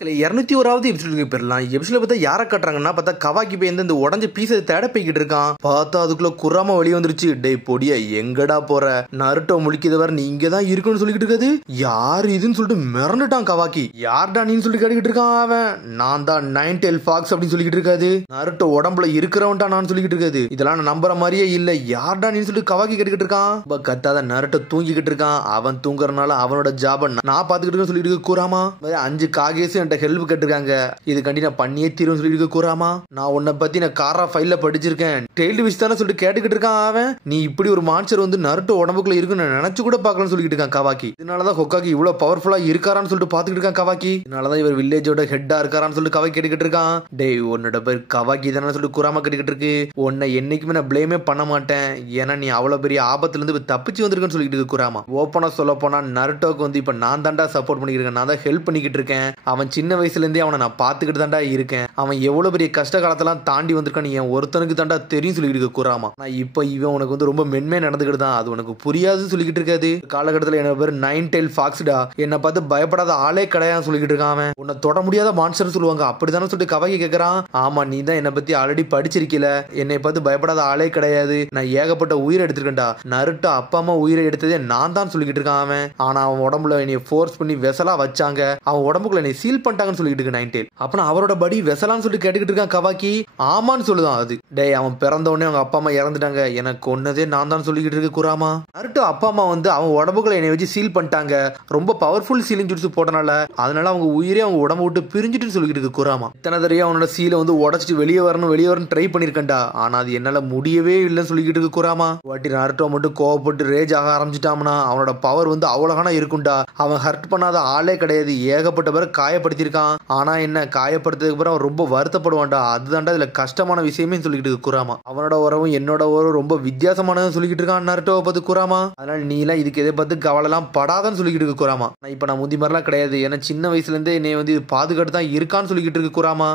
201வது எபிசோடுக்கு போயிடலாம். எபிசோட பார்த்தா யாரை கட்டுறாங்கன்னா பார்த்தா கவாக்கி போய் இந்த உடஞ்ச பீஸை தேட போய்கிட்டு இருக்கான். பார்த்தா அதுக்குள்ள குராமா வெளியே வந்துருச்சு. டே பொடிய எங்கடா போற, நருட்டோ முழிக்கிது வர நீ இங்கதான் இருக்குன்னு சொல்லிக்கிட்டு இருக்காது. யாரு இதுன்னு சொல்லிட்டு மிரண்டுட்டான் கவாக்கி. யார்டா நீன்னு சொல்லி கேட்டுக்கிட்டு இருக்கான். அவன் நான் தான் நைன் டெயில் ஃபாக்ஸ் அப்படின்னு சொல்லிக்கிட்டு இருக்காது. நருட்டோ உடம்புல இருக்கிறவன்டா நான் சொல்லிக்கிட்டு இருக்காது. இதெல்லாம் நான் நம்புற மாதிரியே இல்ல. யார்டா நீன்னு சொல்லிட்டு கவாக்கி கேட்டுக்கிட்டு இருக்கான். கத்தாத நருட்டோ தூங்கிக்கிட்டு இருக்கான். அவன் தூங்குறதுனால அவனோட ஜாப நான் பாத்துக்கிட்டு சொல்லிட்டு இருக்க கூறாமா. 5 காகேஸ் ஹெல்ப் கேட்டிருக்காங்க. இது கண்டி நான் பண்ணியே தீரும் சொல்லிட்டு கூறாமா. நான் உன்னை பத்தி நான் காரா ஃபைல்ல படிச்சிருக்கேன். டெய்ல்டு விஷ் தானே சொல்லிட்டு கேட்டுக்கிட்டு இருக்கான். அவன் நீ இப்படி ஒரு மான்ஸ்டர் வந்து நருட்டோ உடம்புக்குள்ள இருக்குன்னு நினைச்சு கூட பார்க்கலன்னு சொல்லிட்டு இருக்கான் கவாக்கி. இதனாலதான் ஹொக்காகி இவ்வளவு பவர்ஃபுல்லா இருக்காரான்னு சொல்லிட்டு பாத்துக்கிட்டு இருக்கான் கவாக்கி. இதனாலதான் இவர் வில்லேஜோட ஹெட்டா இருக்காரான்னு சொல்லிட்டு கவாக்கி கேட்டுக்கிட்டு இருக்கான். டேய் உன்னோட பேர் கவாக்கி தானே சொல்லிட்டு கூறாம கேட்டுக்கிட்டு இருக்கு. உன்னை என்னைக்குமே நான் பிளேமே பண்ண மாட்டேன். ஏன்னா நீ அவ்வளவு பெரிய ஆபத்துல இருந்து தப்பிச்சு வந்திருக்கேன்னு சொல்லிட்டு இருக்கு கூறாமா. ஓப்பனா சொல்ல போனா நருட்டோக்கு வந்து இப்ப நான் தாண்டா சப்போர்ட் பண்ணிக்கிட்டு இருக்கேன். நான் தான் ஹெல்ப் பண்ணிக்கிட்டு இருக்கேன். அவன் சின்ன வயசுல இருந்தே அவனை நான் பாத்துக்கிட்டு தாண்டா இருக்கேன். அவன் எவ்வளவு பெரிய கஷ்ட காலத்தெல்லாம் தாண்டி வந்திருக்கான்னு என் ஒருத்தனுக்கு தாண்டா தெரியும் சொல்லிட்டு இருக்க கூறாமா. நான் இப்ப இவன் உனக்கு வந்து ரொம்ப மென்மையா நடந்துக்கிட்டு தான். அது உனக்கு புரியாதுன்னு சொல்லிக்கிட்டு இருக்காது. காலகட்டத்தில் என்ன பேர் நைன் டெயில் ஃபாக்ஸ்டா, என்னை பார்த்து பயப்படாத ஆளே கிடையாது சொல்லிக்கிட்டு இருக்கான். அவன் உன்னை தொட முடியாத மான்ஸ்டர் சொல்லுவாங்க அப்படித்தானே சொல்லிட்டு கவாக்கி கேட்கறான். ஆமா நீ தான் என்னை பத்தி ஆல்ரெடி படிச்சிருக்கல. என்னை பார்த்து பயப்படாத ஆளே கிடையாது. நான் ஏகப்பட்ட உயிரை எடுத்திருக்கேன்டா. நருட்டோ அப்பா அம்மா உயிரை எடுத்ததே நான் தான் சொல்லிக்கிட்டு இருக்கான். அவன் ஆனா அவன் உடம்புல என்னை ஃபோர்ஸ் பண்ணி வெசலா வச்சாங்க. அவன் உடம்புக்குள்ள என்னை சீல் பண்ணிட்டாங்கன்னு சொல்லிட்டு இருக்கு நைன் டெயில். அப்ப அவரோட படி வெசலான்னு சொல்லிட்டு கேட்டுக்கிட்டு இருக்கான் கவாக்கி. ஆமான்னு சொல்லுதான் அது. டே அவன் பிறந்த உடனே அவங்க அப்பா அம்மா இறந்துட்டாங்க. எனக்கு கொன்னதே நான் தான் சொல்லிக்கிட்டு இருக்கு கூறாமா. நருட்டோ அப்பா அம்மா வந்து அவன் உடம்புக்குள்ள என்னை வச்சு சீல் பண்ணிட்டாங்க. ரொம்ப பவர்ஃபுல் சீலிங் ஜுட்ஸு போட்டனால அதனால அவங்க உயிரே அவங்க உடம்பு விட்டு பிரிஞ்சுட்டு சொல்லிக்கிட்டு இருக்கு கூறாமா. இத்தனை தடவை அவனோட சீலை வந்து உடச்சிட்டு வெளியே வரணும் ட்ரை பண்ணிருக்கேன்டா. ஆனா அது என்னால முடியவே இல்லைன்னு சொல்லிக்கிட்டு இருக்கு கூறாமா. வாட்டி நருட்டோ மட்டும் கோவப்பட்டு ரேஜ் ஆக ஆரம்பிச்சிட்டாம்னா அவனோட பவர் வந்து அவ்வளவுகான இருக்கும்டா. அவன் ஹர்ட் பண்ணாத ஆளே கிடையாது. ஏகப்பட்ட பேரை காயப்படுத்திருக்கான். ஆனா என்ன காயப்படுத்ததுக்கு அப்புறம் ரொம்ப வருத்தப்படுவான்டா. அதுதான்டா இதுல கஷ்டமான விஷயமே சொல்லிக்கிட்டு இருக்கு கூறாமா. அவனோட உறவும் என்னோட உறவும் ரொம்ப வித்தியாசமானது சொல்லிக்கிட்டு இருக்கான் நருட்டோவை பார்த்து கூறாமா. அதனால நீ எல்லாம் இதுக்கு எதை பார்த்து கவலைலாம் படாதான்னு சொல்லிக்கிட்டு இருக்கு கூறாமா. இப்ப நான் முந்தி மாதிரிலாம் கிடையாது. ஏன்னா சின்ன வயசுல இருந்தே என்னை வந்து பாதுகாத்து தான் இருக்கான்னு சொல்லிக்கிட்டு இருக்கு கூறாமா.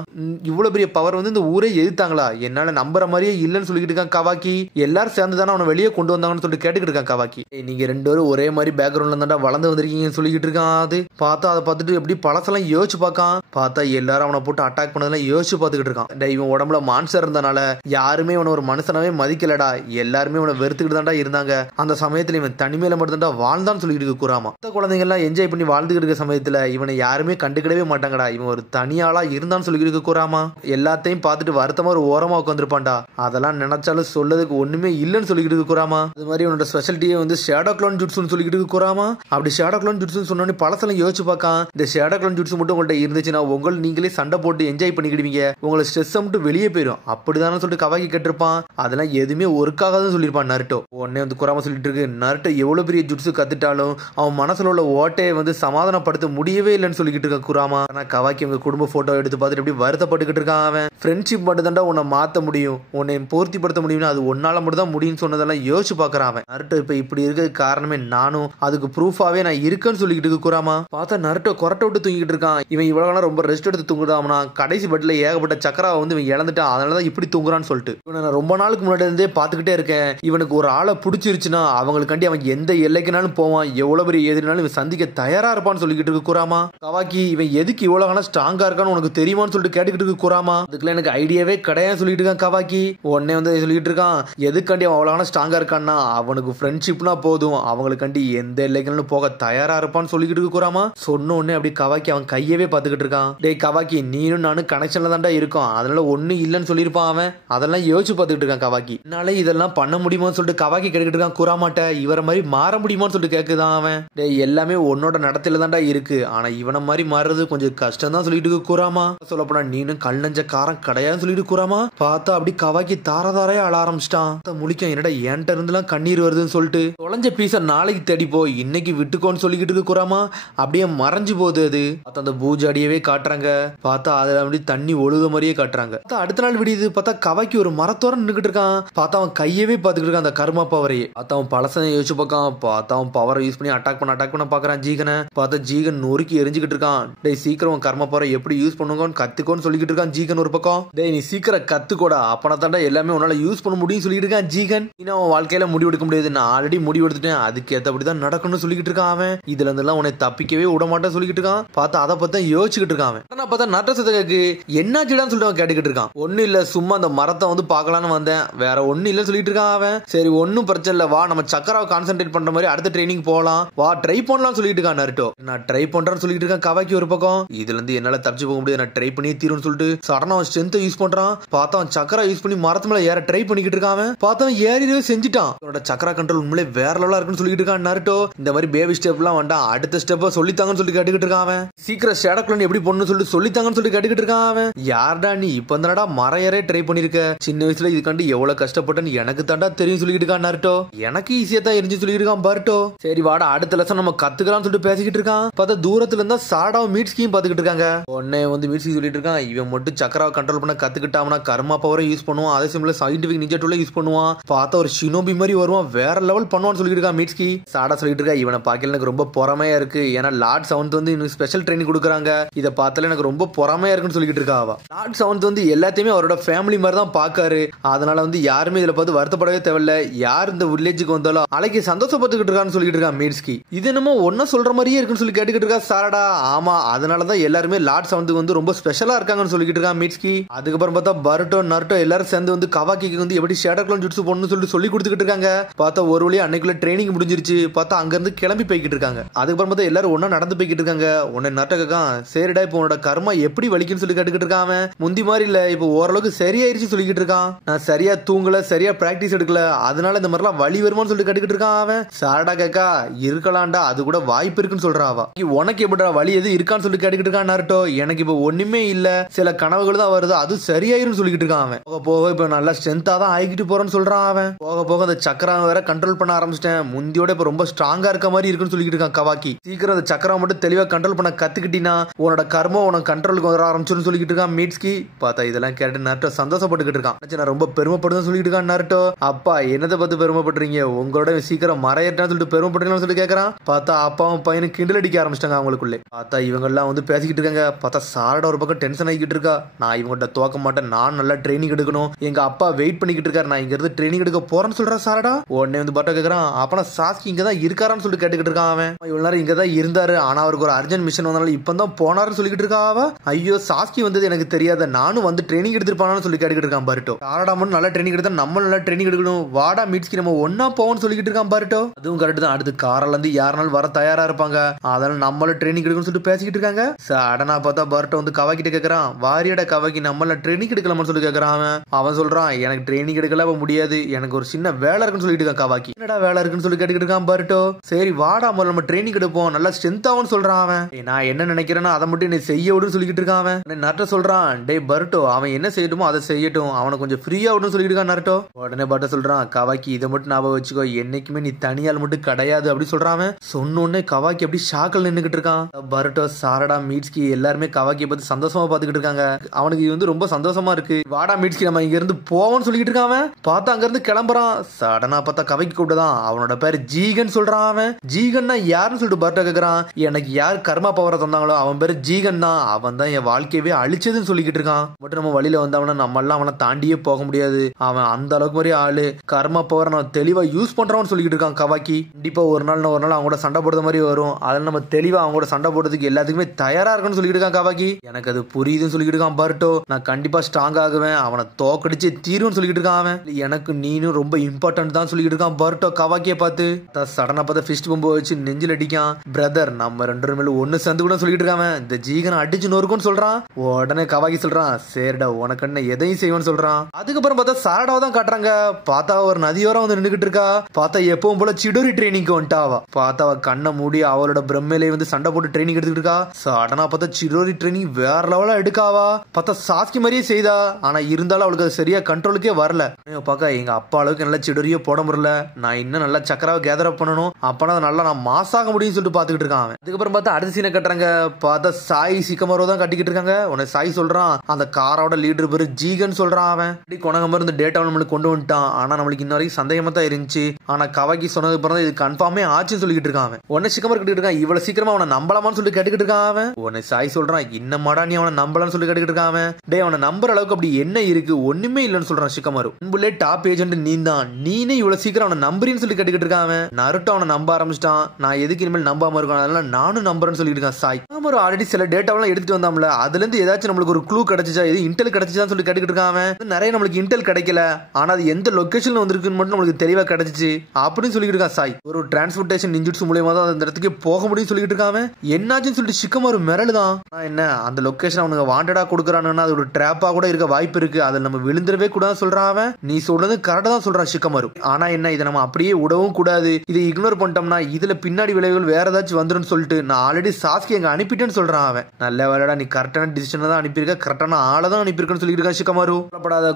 இவ்வளவு பெரிய பவர் வந்து இந்த ஊரே எதிர்த்தாங்களா, என்னால நம்புற மாதிரியே இல்லைன்னு சொல்லிக்கிட்டு இருக்கான் கவாக்கி. எல்லாரும் சேர்ந்து தானே அவனை வெளியே கொண்டு வந்தாங்கன்னு சொல்லிட்டு கேட்டுக்கிட்டு இருக்கான் கவாக்கி. நீங்க 2 பேரும் ஒரே மாதிரி பேக்ரவுண்ட்ல இருந்தா வளர்ந்து வந்திருக்கீங்கன்னு சொல்லிக்கிட்டு இருக்கான். அது பார்த்தா அதை பார்த்துட்டு எப்படி பழசெல்லாம் யோசிச்சு பார்க்கான். பார்த்தா எல்லாரும் அவனை போட்டு அட்டாக் பண்ணதெல்லாம் யோசிச்சு பார்த்துக்கிட்டு இருக்கான். இவன் உடம்புல மான்ஸ்டர் இருந்தனால யாருமே இவனை ஒரு மனுஷனாவே மதிக்கலடா. எல்லாருமே இவனை வெறுத்துக்கிட்டு தாண்டா இருந்தாங்க. அந்த சமயத்துல இவன் தனிமையில மட்டும் தான் வாழ்ந்தான்னு சொல்லிட்டு இருக்கு கூறாமா. குழந்தைங்க எல்லாம் என்ஜாய் பண்ணி வாழ்ந்துகிட்டு இருக்க சமயத்துல இவனை யாருமே கண்டுக்கிடவே மாட்டாங்கடா. இவன் ஒரு தனியாளா இருந்தான்னு சொல்லிட்டு இருக்கு கூறாமா. எல்லாத்தையும் பார்த்துட்டு வருத்தமா ஒரு ஓரமா உட்காந்துருப்பான்டா. அதெல்லாம் நினைச்சாலும் சொல்லதுக்கு ஒண்ணுமே இல்லைன்னு சொல்லிட்டு இருக்கு கூறாமா. அது மாதிரி உன்னோட ஸ்பெஷாலிட்டியே வந்து ஷேடோ க்ளோன் ஜுட்ஸுன்னு சொல்லிட்டு இருக்கு கூறாமா. அப்படி ஷேடோ க்ளோன் ஜுட்ஸுன்னு சொன்னோன்னே பழசெல்லாம் யோசிச்சு பார்க்கான். இந்த ஷேடோ க்ளோன் ஜுட்ஸ் மட்டும் உங்கள்கிட்ட இருந்துச்சுன்னா உங்களை நீங்களே சண்டை போட்டு என்ஜாய் பண்ணிக்கிடுவீங்க. உங்களை ஸ்ட்ரெஸ் மட்டும் வெளியே போயிடும். அப்படிதானே சொல்லிட்டு கவாக்கி கேட்டிருப்பான். அதெல்லாம் எதுவுமே ஒர்க் ஆகாதுன்னு சொல்லியிருப்பான் நருட்டோ. உடனே வந்து கூறாம சொல்லிட்டு இருக்கு. நருட்டோ எவ்வளவு பெரிய ஜுட்ஸு கத்துட்டாலும் அவன் மனசுல உள்ள ஓட்டையை வந்து சமாதானப்படுத்த முடியவே இல்லைன்னு சொல்லிக்கிட்டு இருக்க கூறாமா. ஆனா கவாக்கி அவங்க குடும்ப போட்டோ எடுத்து பார்த்துட்டு எப்படி வருத்தப்பட்டுக்கிட்டு இருக்கான். அவன் ஃப்ரெண்ட்ஷிப் மட்டும் தாண்டா உன்னை மாத்த முடியும், உன்னை பூர்த்திப்படுத்த முடியும்னா அது ஒன்னால மட்டும் தான் முடியும்னு சொன்னதெல்லாம் யோசிச்சு பாக்குறான். அவன் நருட்டோ இப்ப இப்படி இருக்கிறது காரணமே நானும் அதுக்கு ப்ரூஃபாவே நான் இருக்கேன்னு சொல்லிக்கிட்டு இருக்கு கூறாமா. பார்த்தா நருட்டோ கொரட்டை விட்டு தூங்கிட்டு இருக்கான். இவன் இவ்வளவு ரொம்ப ரெஸ்ட் எடுத்து தூங்குறான்னா கடைசி பெட்ல ஏகப்பட்ட சக்கராவை வந்து இவன் இழந்துட்டான். அதனாலதான் இப்படி தூங்குறான்னு சொல்லிட்டு இவனை நான் ரொம்ப நாளுக்கு முன்னாடி இருந்தே பாத்துக்கிட்டே இருக்கேன். இவனுக்கு ஒரு ஆளை பிடிச்சிருச்சுன்னா அவங்களுக்காண்டி அவன் எந்த எல்லைக்குனாலும் போவான். எவ்வளவு பெரிய எதிரினாலும் இவன் சந்திக்க தயாரா இருப்பான்னு சொல்லிக்கிட்டு இருக்கு கூறாமா. கவாக்கி இவன் எதுக்கு இவ்வளவு ஸ்ட்ராங்கா இருக்கான்னு உனக்கு தெரியுமான்னு சொல்லிட்டு கேட்டுக்கிட்டு இருக்கு கூறாமா. அதுக்குள்ள எனக்கு ஐடியாவே கிடையாது சொல்லிட்டு இருக்கான் கவாக்கி. உடனே வந்து சொல்லிட்டு இருக்கான் எதுக்காண்டி அவன் அவ்வளவு ஸ்ட்ராங்கா இருக்கான்னா அவனுக்கு ஃப்ரெண்ட்ஷிப்னா போதும், அவங்களுக்காண்டி எந்த எல்லைக்குனாலும் போக தயாரா இருப்பான்னு சொல்லிக்கிட்டு இருக்கு கூறாமா. சொன்ன உடனே அப்படி கவாக்கி அவன் கையவே பாத்துக்கிட்டு இருக்கான். டேய் கவாக்கி நீனும் நானும் கனெக்ஷன்ல தான்டா இருக்கும், அதனால ஒண்ணு இல்லைன்னு சொல்லியிருப்பான். அவன் அதெல்லாம் யோசிச்சு பார்த்துக்கிட்டு இருக்கான் கவாக்கி. என்னால இதெல்லாம் பண்ண முடியுமான்னு சொல்லிட்டு கவாக்கி கேட்டுக்கிட்டு இருக்கான் கூறாமாட்ட. இவரை மாதிரி மாற முடியுமான்னு சொல்லிட்டு கேக்குதான் அவன். டேய் எல்லாமே உன்னோட நடத்தில தான்டா இருக்கு, ஆனா இவனை மாதிரி மாறுறது கொஞ்சம் கஷ்டம் தான் சொல்லிட்டு இருக்கு கூறாமா. சொல்ல போனா நீனும் கல் நெஞ்ச காரம் கிடையாதுன்னு சொல்லிட்டு கூறாமா. பார்த்தா அப்படி கவாக்கி தாரதாரையா அழ ஆரம்பிச்சிட்டான். முழிக்கும் என்னடா என்கிட்ட இருந்துலாம் கண்ணீர் வருதுன்னு சொல்லிட்டு தொலைஞ்ச பீஸ நாளைக்கு தேடிப்போ இன்னைக்கு விட்டுக்கோன்னு சொல்லிக்கிட்டு இருக்கு கூறாமா. அப்படியே மறைஞ்சு போகுது. அது பார்த்தா அந்த பூஜாடியவே காட்டுறாங்க. பார்த்தா அதுல அப்படி தண்ணி ஒழுத மாதிரியே காட்டுறாங்க. அடுத்த நாள் விடியுது. பார்த்தா கவாக்கி ஒரு மரத்தோர நின்னுகிட்டு இருக்கான். பார்த்தா அவன் கையவே பார்த்துக்கிட்டு இருக்கான் அந்த கர்மா பவரையே. பார்த்தா அவன் பழசனை யோசிச்சு பார்க்கான். பார்த்தா அவன் பவரை யூஸ் பண்ணி அட்டாக் பண்ண பாக்குறான் ஜீகனை. பார்த்தா ஜீகன் நொறுக்கி எரிஞ்சுக்கிட்டு இருக்கான். டேய் சீக்கிரம் கர்மா பவரை எப்படி யூஸ் பண்ணுங்கன்னு கத்துக்கோன்னு சொல்லிக்கிட்டு இருக்கான் ஜீகன் ஒரு பக்கம். டேய் நீ சீக்கிரம் கத்துக்கோடா, அப்பனா தாண்டா எல்லாமே உன்னால யூஸ் பண்ண முடியும் சொல்லிட்டு இருக்கான் ஜீகன். இன்னும் அவன் வாழ்க்கையில முடிவு எடுக்க முடியாது, நான் ஆல்ரெடி முடிவு எடுத்துட்டேன், அதுக்கு ஏத்தபடிதான் நடக்கணும்னு சொல்லிக்கிட்டு இருக்கான் அவன். இதுல இருந்தெல்லாம் உன்னை தப்பிக்கவே விட மாட்டேன்னு சொல்லிக்கிட்டு இருக்கான். பார்த்தா அதை பத்தி ஒருத்தன் யோசிச்சுட்டு இருக்கான். ஆனா பார்த்தா நட்ட சதக்கு என்னாச்சுடான்னு சொல்லிட்டு அவன் கேட்டுக்கிட்டு இருக்கான். ஒன்னும் இல்ல, சும்மா அந்த மரத்தை வந்து பார்க்கலான்னு வந்தேன், வேற ஒன்னும் இல்லன்னு சொல்லிட்டு இருக்கான் அவன். சரி ஒன்னும் பிரச்சனை இல்ல, வா நம்ம சக்கராவை கான்சென்ட்ரேட் பண்ற மாதிரி அடுத்த ட்ரைனிங் போகலாம், வா ட்ரை பண்ணலாம் சொல்லிட்டு இருக்கான் நருட்டோ. நான் ட்ரை பண்றேன்னு சொல்லிட்டு இருக்கேன் கவாக்கி ஒரு பக்கம். இதுல இருந்து என்னால தப்பிச்சு போக முடியாது, நான் ட்ரை பண்ணி தீரும்னு சொல்லிட்டு சடனா அவன் ஸ்ட்ரென்த்தை யூஸ் பண்றான். பார்த்தா அவன் சக்கரா யூஸ் பண்ணி மரத்து மேல ஏற ட்ரை பண்ணிக்கிட்டு இருக்கான். பார்த்தா அவன் ஏறியவே செஞ்சுட்டான். அவனோட சக்கரா கண்ட்ரோல் உண்மையிலே வேற லெவலா இருக்குன்னு சொல்லிட்டு இருக்கான் நருட்டோ. இந்த மாதிரி பேபி ஸ்டெப் எல்லாம் வேண்டாம், அடுத்த ஸ்டெப்பை சொல்லித்தாங்கன்னு சொல்லி கேட்டுக்கிட்டு இருக்கான் அவன். சீக்கிரம் ஷேடோ கிளான் எப்படி பண்ணணும்னு சொல்லிட்டு சொல்லித்தாங்கன்னு சொல்லி கேட்டுக்கிட்டு இருக்கான் அவன். யார்டா நீ இப்ப தானடா மரம் ஏற ட்ரை பண்ணிருக்க, சின்ன வயசுல இதுக்காண்டி எவ்வளவு கஷ்டப்பட்டேன்னு எனக்கு தாண்டா தெரியும் சொல்லிட்டு இருக்கான் நருட்டோ. எனக்கு ஈஸியா தான் இருந்துச்சு சொல்லிட்டு இருக்கான் பருட்டோ. சரி வாடா அடுத்த லெசன் நம்ம கத்துக்கலாம்னு சொல்லிட்டு பேசிக்கிட்டு இருக்கான். பார்த்தா தூரத்துல இருந்தா சாடாவை மீட்ஸ்கியும் பாத்துக்கிட்டு இருக்காங்க. உடனே வந்து மீட்ஸ்கி சொல்லிட்டு இருக்கான், இவன் மட்டும் சக்கராவை கண்ட்ரோல் பண்ண கத்துக்கிட்டாம்னா கர்மா பவரை யூஸ் பண்ணுவான், அதே சமயத்துல சயின்டிபிக் நிஞ்சா டூல யூஸ் பண்ணுவான், பார்த்தா ஒரு ஷினோபி மாதிரி வருவான், வேற லெவல் பண்ணுவான்னு சொல்லிட்டு இருக்கான் மீட்ஸ்கி. சாடா சொல்லிட்டு இருக்கா, இவனை பார்க்கல எனக்கு ரொம்ப பொறாமையா இருக்கு, ஏன்னா லார்ட் செவன்த் வந்து இன்னும் ஸ்பெஷல் ட்ரைனிங் கொடுக்குறாங்க, இதை பார்த்தாலே எனக்கு ரொம்ப பொறாமையா இருக்குன்னு சொல்லிட்டு இருக்கா அவ. லார்ட் செவன்த் வந்து எல்லாத்தையுமே அவரோட ஃபேமிலி மாதிரி தான் பாக்காரு, அதனால வந்து யாருமே இதுல பார்த்து வருத்தப்படவே தேவையில்ல, யார் இந்த வில்லேஜுக்கு வந்தாலும் அலைக்கு சந்தோஷப்பட்டுக்கிட்டு இருக்கான்னு சொல்லிட்டு இருக்கான் மீட்ஸ்கி. இது என்னமோ ஒன்னும் சொல்ற மாதிரியே இருக்குன்னு சொல்லி கேட்டுக்கிட்டு இருக்கா சாரடா. ஆமா, அதனாலதான் எல்லாருமே லார்ட் செவன்த் வந்து ரொம்ப ஸ்பெஷலா இருக்காங்கன்னு சொல்லிட்டு இருக்கான் மீட்ஸ்கி. அதுக்கப்புறம் பார்த்தா பருட்டோ நருட்டோ எல்லாரும் சேர்ந்து வந்து கவாக்கிக்கு வந்து எப்படி ஷேடோ கிளான் ஜுட்சு போடணும்னு சொல்லிட்டு சொல்லி கொடுத்துக்கிட்டு இருக்காங்க. பார்த்தா ஒரு வழியா அன்னைக்குள்ள ட்ரைனிங் முடிஞ்சிருச்சு. பார்த்தா அங்க இருந்து கிளம்பி போய்கிட்டு இருக்காங்க. அதுக்கப்புறம் பார்த்தா எல்லாரும் ஒன்னா நடந்து போய்கிட்டு இருக்காங்க. உன்னை நருட்டோ கேட்கான், சரிடா இப்போ உன்னோட கர்மா எப்படி வலிக்குன்னு சொல்லி கேட்டுக்கிட்டு இருக்கான். முந்தி மாதிரி இல்ல, இப்போ ஓரளவுக்கு சரியாயிருச்சு சொல்லிக்கிட்டு இருக்கான். நான் சரியா தூங்கல, சரியா பிராக்டிஸ் எடுக்கல, அதனால இந்த மாதிரிலாம் வலி வருமானு சொல்லி கேட்டுக்கிட்டு இருக்கான் அவன். சாரடா கேக்கா, இருக்கலாம்டா, அது கூட வாய்ப்பு இருக்குன்னு சொல்றா அவ. உனக்கு எப்படா வலி எது இருக்கான்னு சொல்லி கேட்டுக்கிட்டு இருக்கான் நருட்டோ. எனக்கு இப்போ ஒண்ணுமே இல்ல, சில கனவுகள் தான் வருது, அது சரியாயிரும் சொல்லிக்கிட்டு இருக்கான் அவன். போக போக இப்ப நல்லா ஸ்ட்ரென்த்தா தான் ஆகிட்டு போறேன்னு சொல்றான் அவன். போக போக அந்த சக்கரம் வேற கண்ட்ரோல் பண்ண ஆரம்பிச்சிட்டேன், முந்தியோட இப்ப ரொம்ப ஸ்ட்ராங்கா இருக்க மாதிரி இருக்குன்னு சொல்லிக்கிட்டு இருக்கான் கவாக்கி. சீக்கிரம் அந்த சக்கரம் மட்டும் தெளிவா கண்ட்ரோல் பண்ண கத்துக்கிட்டீங்கன்னா உன்னோட கர்மம் உனக்கு கண்ட்ரோலுக்கு வர ஆரம்பிச்சுன்னு சொல்லிக்கிட்டு இருக்கான் மீட்ஸ்கி. பார்த்தா இதெல்லாம் கேட்டு நருட்டோ சந்தோஷப்பட்டுக்கிட்டு இருக்கான். நான் ரொம்ப பெருமைப்படுதுன்னு சொல்லிட்டு இருக்கான் நருட்டோ. அப்பா என்னதை பார்த்து பெருமைப்படுறீங்க, உங்களோட சீக்கிரம் மறையட்டான்னு சொல்லிட்டு பெருமைப்படுறீங்கன்னு சொல்லி கேட்கறான். பார்த்தா அப்பாவும் பையனும் கிண்டல் அடிக்க ஆரம்பிச்சிட்டாங்க அவங்களுக்குள்ளே. பார்த்தா இவங்க எல்லாம் வந்து பேசிக்கிட்டு இருக்காங்க. பார்த்தா சாரடா ஒரு பக்கம் டென்ஷன் ஆகிக்கிட்டு இருக்கா. நான் இவங்ககிட்ட தோக்க மாட்டேன், நான் நல்லா ட்ரைனிங் எடுக்கணும், எங்க அப்பா வெயிட் பண்ணிக்கிட்டு இருக்காரு, நான் இங்க இருந்து ட்ரைனிங் எடுக்க போறேன்னு சொல்றா சாரடா. உடனே வந்து பட்டா கேட்கறான், அப்பனா சாஸ்கி இங்க தான் இருக்காரான்னு சொல்லிட்டு கேட்டுக்கிட்டு இருக்கான் அவன். இவ்வளவு நேரம் இங்க தான் இருந்தாரு, ஆனா அவருக்கு ஒரு அர்ஜென்ட் மிஷன் வந்தனால இப்பதான் போனாருன்னு சொல்லிக்கிட்டு இருக்கா அவ. ஐயோ சாஸ்கி வந்தது எனக்கு தெரியாத, நானும் வந்து ட்ரைனிங் எடுத்துருப்பானு சொல்லி கேட்டுக்கிட்டு இருக்கான் பருட்டோ. சாரடா மட்டும் நல்லா ட்ரைனிங் எடுத்தா நம்ம நல்லா ட்ரைனிங் எடுக்கணும், வாடா மீட்ஸ்கி நம்ம ஒன்னா போவோம்னு சொல்லிக்கிட்டு இருக்கான் பருட்டோ. அதுவும் கரெக்ட் தான், அடுத்து காரில் இருந்து யாருனாலும் வர தயாரா இருப்பாங்க, அதனால நம்மளும் ட்ரைனிங் எடுக்கணும்னு சொல்லிட்டு பேசிக்கிட்டு இருக்காங்க. சடனா பார்த்தா பருட்டோ வந்து கவாக்கிட்ட கேட்கறான், வாரியடா கவாக்கி நம்மள ட்ரைனிங் எடுக்கலாம்னு சொல்லி கேட்கறான் அவன். அவன் சொல்றான், எனக்கு ட்ரைனிங் எடுக்கல முடியாது, எனக்கு ஒரு சின்ன வேலை இருக்குன்னு சொல்லிட்டு இருக்கான் கவாக்கி. என்னடா வேலை இருக்குன்னு சொல்லி கேட்டுக்கிட்டு இருக்கான் பருட்டோ. சரி வாடா முதல்ல நம்ம ட்ரைனிங் எடுப்போம், நல்லா ஸ்ட்ரென்த் ஆகும்னு சொல்றான் அவன். நான் என்ன நினைக்கிறேன்னா அதை மட்டும் நீ செய்ய விடுன்னு சொல்லிக்கிட்டு இருக்கான் அவன். நருட்டோ சொல்றான், டே பருட்டோ அவன் என்ன செய்யட்டுமோ அதை செய்யட்டும், அவனை கொஞ்சம் ஃப்ரீயா விடுன்னு சொல்லிட்டு இருக்கான் நருட்டோ. உடனே பருட்டோ சொல்றான், கவாக்கி இதை மட்டும் ஞாபகம் வச்சுக்கோ, என்னைக்குமே நீ தனியால் மட்டும் கிடையாது அப்படி சொல்றான். சொன்னோடனே கவாக்கி அப்படி ஷாக்கில் நின்னுக்கிட்டு இருக்கான். பருட்டோ சாரடா மீட்ஸ்கி எல்லாருமே கவாக்கியை பத்தி சந்தோஷமா பாத்துக்கிட்டு இருக்காங்க. அவனுக்கு இது வந்து ரொம்ப சந்தோஷமா இருக்கு. வாடா மீட்ஸ்கி நம்ம இங்க இருந்து போவோம்னு சொல்லிட்டு இருக்கான். பார்த்தா அங்க இருந்து கிளம்புறான். சடனா பார்த்தா கவாக்கி கூப்பிட்டுதான், அவனோட பேர் ஜீகன் சொல்றான் அவன். ஜீகன்னா யாருன்னு சொல்லிட்டு பருட்டோ கேக்குறான். எனக்கு யார் கர்மா பவரை தந்தாங்களோ அவன் பேரு ஜீகன் தான், அவன் தான் என் வாழ்க்கையவே அழிச்சதுன்னு சொல்லிக்கிட்டு இருக்கான். பட் நம்ம வழியில வந்தவன நம்ம எல்லாம் அவனை தாண்டியே போக முடியாது, அவன் அந்த அளவுக்கு மாதிரி ஆளு, கர்மா பவரை நான் தெளிவா யூஸ் பண்றான்னு சொல்லிக்கிட்டு இருக்கான் கவாக்கி. கண்டிப்பா ஒரு நாள் அவங்க சண்டை போடுற மாதிரி வரும், அதில் நம்ம தெளிவா அவங்களோட சண்டை போடுறதுக்கு எல்லாத்துக்குமே தயாரா இருக்குன்னு சொல்லிட்டு இருக்கான் கவாக்கி. எனக்கு அது புரியுதுன்னு சொல்லிட்டு இருக்கான் பருட்டோ. நான் கண்டிப்பா ஸ்ட்ராங் ஆகுவேன், அவனை தோக்கடிச்சு தீருன்னு சொல்லிட்டு இருக்கான் அவன். எனக்கு நீனும் ரொம்ப இம்பார்ட்டன்ட் தான் சொல்லிட்டு இருக்கான் பருட்டோ கவாக்கியை பார்த்து. சடனா பார்த்து ஃபிஸ்ட் பம்பு வச்சு நெஞ்சில் அடிக்கான். பிரதர் நம்ம ரெண்டு மேல ஒன்னு சேர்ந்து கூட சொல்லிட்டு இருக்கான். இந்த ஜீகனை அடிச்சு நொறுக்கும்னு சொல்றான். உடனே கவாக்கி சொல்றான், சரிடா உனக்கு என்ன எதையும் செய்வேன்னு சொல்றான். அதுக்கப்புறம் பார்த்தா சாரடாவை தான் காட்டுறாங்க. பார்த்தா ஒரு நதியோரம் வந்து நின்றுகிட்டு இருக்கா. பார்த்தா எப்பவும் போல சிடோரி ட்ரைனிங்க்கு வந்துட்டாவா. பார்த்தா அவ கண்ணை மூடி அவளோட பிரம்மையிலே வந்து சண்டை போட்டு ட்ரைனிங் எடுத்துட்டு இருக்கா. சடனா பார்த்தா சிடோரி ட்ரைனிங் வேற லெவலா எடுக்காவா. பார்த்தா சாஸ்கி மாதிரியே செய்தா, ஆனா இருந்தாலும் அவளுக்கு அது சரியா கண்ட்ரோலுக்கே வரல. பார்க்க எங்க அப்பா அளவுக்கு நல்லா சிடோரியே போட முடியல, நான் இன்னும் நல்லா சக்கராவை கேதர் அப் பண்ணணும், அப்பனா நல்லா நான் மாசாக முடியும்னு சொல்லிட்டு பாத்துக்கிட்டு இருக்கான். அதுக்கப்புறம் பார்த்தா அடுத்த சீனை கட்டுறாங்க. பார்த்தா சாய் சிக்கமரோ தான் கட்டிக்கிட்டு இருக்காங்க. உன்னை சாய் சொல்றான், அந்த காரோட லீடர் பேரு ஜீகன் சொல்றான் அவன். கொணகம்பர் இருந்து டேட்டா நம்மளுக்கு கொண்டு வந்துட்டான், ஆனா நம்மளுக்கு இன்ன வரைக்கும் சந்தேகமா தான் இருந்துச்சு, ஆனா கவாக்கி சொன்னது பிறகு இது கன்ஃபார்மே ஆச்சுன்னு சொல்லிட்டு இருக்கான். உன்னை சிக்கமர் கட்டிட்டு இருக்கான், இவ்வளவு சீக்கிரமா அவனை நம்பலாமான்னு சொல்லி கேட்டுக்கிட்டு இருக்கான். உன்னை சாய் சொல்றான், இன்னமாடா நீ அவனை நம்பலான்னு சொல்லி கேட்டுக்கிட்டு இருக்கான். டே அவனை நம்புற அளவுக்கு அப்படி என்ன இருக்கு, ஒண்ணுமே இல்லன்னு சொல்றான் சிக்கமரு. உன்புள்ளே டாப் ஏஜென்ட் நீ தான், நீனே இவ்வளவு சீக்கிரம் அவனை நம்புறீன்னு சொல்லி கேட்டுக்கிட்டு இருக்கான். நருட்டோ அவனை நம்ப ஆரம்பிச்சிட்டான். நான் எதுக்கு இனிமேல் நம்பாம இருக்கேன், அதனால நானும் நம்புறேன்னு சொல்லிட்டு இருக்கான் சாய். ஷிகமாரு ஆல்ரெடி சில டேட்டாவெல்லாம் எடுத்துட்டு வந்தாம்ல, அதுல இருந்து ஏதாச்சும் நம்மளுக்கு ஒரு க்ளூ கிடைச்சிச்சா, இது இன்டெல் கிடைச்சிச்சான்னு சொல்லி கேட்டுக்கிட்டு இருக்கான். நிறைய நம்மளுக்கு இன்டெல் கிடைக்கல, ஆனா அது எந்த லொகேஷன்ல வந்திருக்குன்னு மட்டும் நம்மளுக்கு தெளிவா கிடைச்சிச்சு அப்படின்னு சொல்லிட்டு இருக்கான் சாய். ஒரு டிரான்ஸ்போர்டேஷன் நிஞ்சுட்ஸ் மூலமா தான் அந்த இடத்துக்கு போக முடியும் சொல்லிட்டு இருக்கான். என்னாச்சுன்னு சொல்லிட்டு ஷிகமாரு மிரளுதான். என்ன அந்த லொகேஷன் அவனுக்கு வாண்டடா கொடுக்குறானுன்னா அது ஒரு ட்ராப்பா கூட இருக்க வாய்ப்பு இருக்கு, அதில் நம்ம விழுந்துடவே கூடாது சொல்றான். நீ சொல்றது கரெக்டா தான் சொல்றான் ஷிகமாரு. ஆனா என்ன, இதை நம்ம அப்படியே விடவும் கூடாது, இதை இக்னோர் பண்ணிட்டோம்னா இதுல பின்னாடி விளைவுகள் வேற ஏதாச்சும் வந்துடும் சொல்லிட்டு நான் ஆல்ரெடி சாஸ்கி அங்க அனுப்பிட்டேன்னு சொல்றான் அவன். நல்ல வேலைடா, நீ கரெக்டான டிசிஷன் தான் அனுப்பியிருக்க, கரெக்டான ஆளை தான் அனுப்பியிருக்கன்னு சொல்லிட்டு இருக்கான் ஷிகமாரு.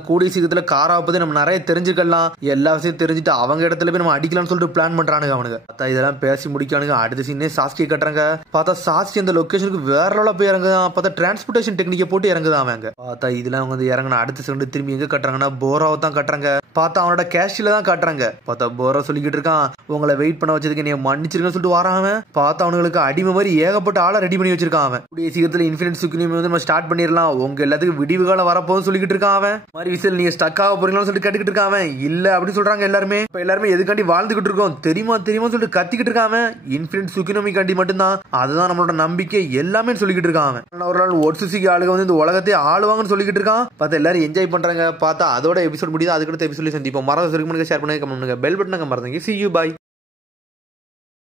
கூடிய சீக்கிரத்துல காரா பத்தி நம்ம நிறைய தெரிஞ்சுக்கலாம், எல்லா விஷயம் தெரிஞ்சுட்டு அவங்க இடத்துல போய் நம்ம அடிக்கலாம்னு சொல்லிட்டு பிளான் பண்றானுங்க அவனுங்க. பார்த்தா இதெல்லாம் பேசி முடிக்கானுங்க. அடுத்த சீனே சாஸ்கி கட்டுறாங்க. பார்த்தா சாஸ்கி அந்த லொகேஷனுக்கு வேற லெவலா போய் இறங்குதான். பார்த்தா டிரான்ஸ்போர்டேஷன் டெக்னிக்கை போட்டு இறங்குதான் அவங்க. பார்த்தா இதெல்லாம் வந்து இறங்கின அடுத்த செகண்ட் திரும்பி எங்க கட்டுறாங்கன்னா போராவை தான் கட்டுறாங்க. பார்த்தா அவனோட கேஷ்ல தான் காட்டுறாங்க. பார்த்தா போரா சொல்லிக்கிட்டு இருக்கான், உங்களை வெயிட் பண்ண வச்சதுக்கு நீ மன்னிச்சிருக்கன்னு சொல்லிட்டு வரான். பார்த்தா அவனுக்கு அடிமை மாதிரி ஏகப்பட்ட ஆளை ரெடி பண்ணி வச்சிருக்கான் அவன். கூடிய சீக்கிரத்தில் இன்ஃபினிட் சுக்கினியம் வந்து நம்ம ஸ்டார்ட் பண்ணிடலாம், உங்க எல்லாத்துக்கும் விடிவு காலம் வரப்போன்னு சொல்லிக்கிட்டு இருக்கான் அவன். மாதிரி விஷயம் நீங்க ஸ்டக் ஆக போறீங்களான்னு சொல்லிட்டு கேட்டுக்கிட்டு இருக்கான். இல்ல அப்படின்னு சொல்றாங்க எல்லாருமே. இப்ப எல்லாருமே எதுக்காண்டி வாழ்ந்துகிட்டு இருக்கோம் தெரியுமா தெரியுமா சொல்லிட்டு கத்திக்கிட்டு இருக்கான். இன்ஃபினிட் சுக்கினோமி காண்டி மட்டும்தான், அதுதான் நம்மளோட நம்பிக்கை எல்லாமே சொல்லிக்கிட்டு இருக்கான். ஒரு நாள் ஒட்சுசிக்கு ஆளுங்க வந்து இந்த உலகத்தை ஆளுவாங்கன்னு சொல்லிக்கிட்டு இருக்கான். பார்த்தா எல்லாரும் என்ஜாய் பண்றாங்க. பார்த்தா அதோட எபிசோட் முடியுது. அதுக்கடுத்த எபிசோட் சந்திப்போம். மறந்து ஷேர் பண்ணுங்க, கமெண்ட் பண்ணுங்க, பெல் பட்டனை மறந்துங்க. See you, bye.